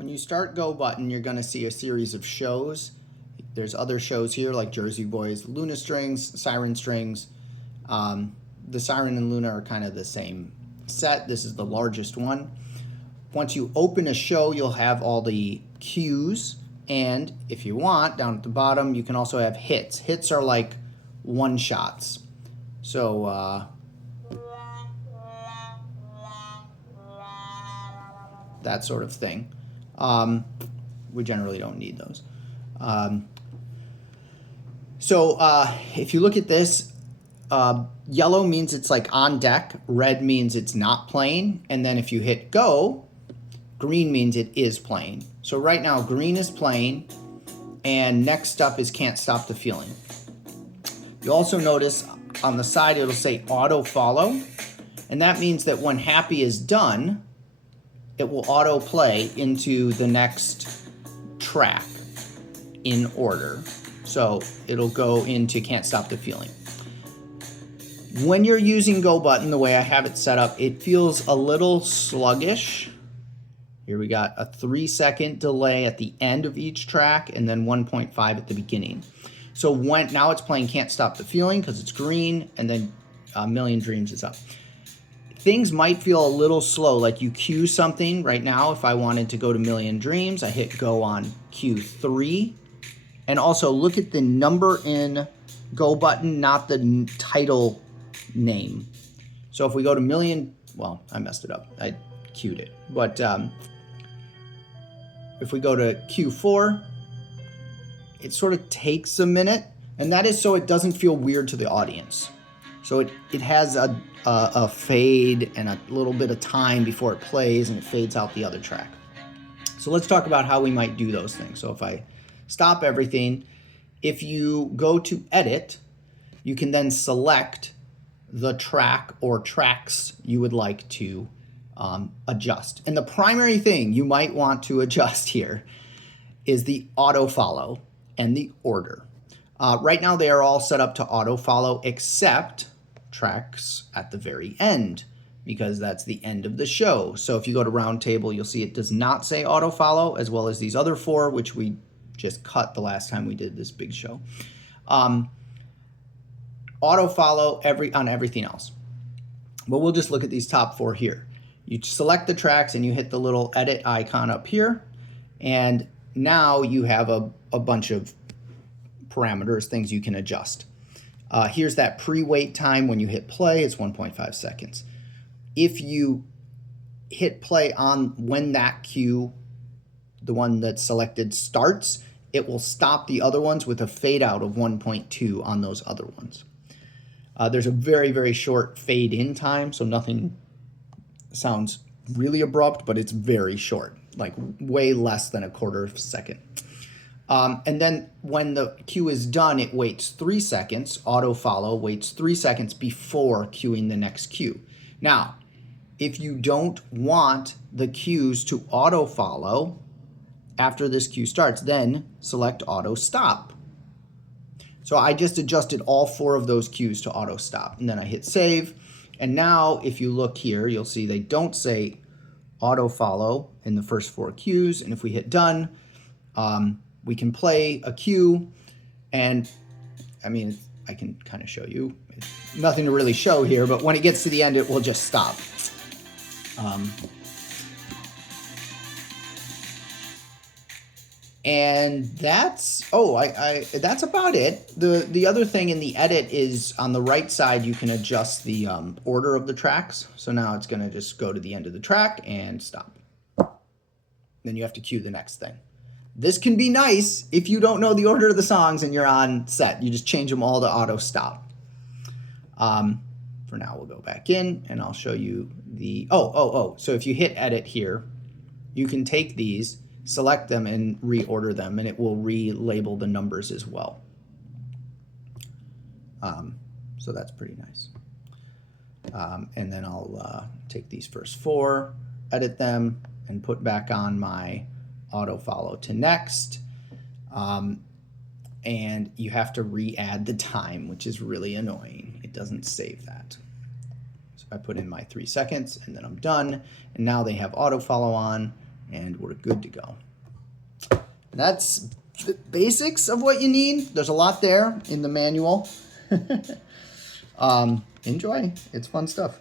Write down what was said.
When you start Go button, you're going to see a series of shows. There's other shows here like Jersey Boys, Luna Strings, Siren Strings. The Siren and Luna are kind of the same set. This is the largest one. Once you open a show, you'll have all the cues. And if you want, down at the bottom, you can also have hits. Hits are like one-shots. So that sort of thing. We generally don't need those. If you look at this, yellow means it's like on deck, red means it's not playing, and then if you hit go, green means it is playing. So right now green is playing, and next up is Can't Stop the Feeling. You also notice on the side it'll say auto follow, and that means that when happy is done, it will auto play into the next track in order. So it'll go into Can't Stop the Feeling. When you're using Go button, the way I have it set up, it feels a little sluggish. Here we got a 3-second delay at the end of each track and then 1.5 at the beginning. So now it's playing Can't Stop the Feeling because it's green, and then Million Dreams is up. Things might feel a little slow, like you cue something right now. If I wanted to go to Million Dreams, I hit go on Q3. And also look at the number in Go button, not the title name. So if we go to Million, well, I messed it up. I cued it. But if we go to Q4, it sort of takes a minute, and that is so it doesn't feel weird to the audience. So it has a fade and a little bit of time before it plays, and it fades out the other track. So let's talk about how we might do those things. So if I stop everything, if you go to edit, you can then select the track or tracks you would like to adjust. And the primary thing you might want to adjust here is the auto follow and the order. Right now they are all set up to auto follow except tracks at the very end, because that's the end of the show. So if you go to Roundtable, you'll see it does not say auto follow, as well as these other 4, which we just cut the last time we did this big show. Auto follow on everything else. But we'll just look at these top 4 here. You select the tracks and you hit the little edit icon up here, and now you have a bunch of parameters, things you can adjust. Here's that pre-wait time. When you hit play, it's 1.5 seconds. If you hit play on when that cue, the one that's selected, starts, it will stop the other ones with a fade out of 1.2 on those other ones. There's a very, very short fade in time, so nothing sounds really abrupt, but it's very short, like way less than a quarter of a second. And then when the cue is done, it waits 3 seconds. Auto follow waits 3 seconds before cueing the next cue. Now, if you don't want the cues to auto follow after this cue starts, then select auto stop. So I just adjusted all 4 of those cues to auto stop, and then I hit save. And now if you look here, you'll see they don't say auto follow in the first 4 cues. And if we hit done, we can play a cue, and I mean, I can kind of show you. It's nothing to really show here, but when it gets to the end, it will just stop. And that's, that's about it. The other thing in the edit is on the right side, you can adjust the order of the tracks. So now it's going to just go to the end of the track and stop. Then you have to cue the next thing. This can be nice if you don't know the order of the songs and you're on set. You just change them all to auto stop. For now, we'll go back in and I'll show you the, so if you hit edit here, you can take these, select them and reorder them, and it will relabel the numbers as well. So that's pretty nice. And then I'll take these first 4, edit them, and put back on my auto follow to next. And you have to re-add the time, which is really annoying. It doesn't save that. So I put in my 3 seconds and then I'm done. And now they have auto follow on, and we're good to go. That's the basics of what you need. There's a lot there in the manual. Enjoy. It's fun stuff.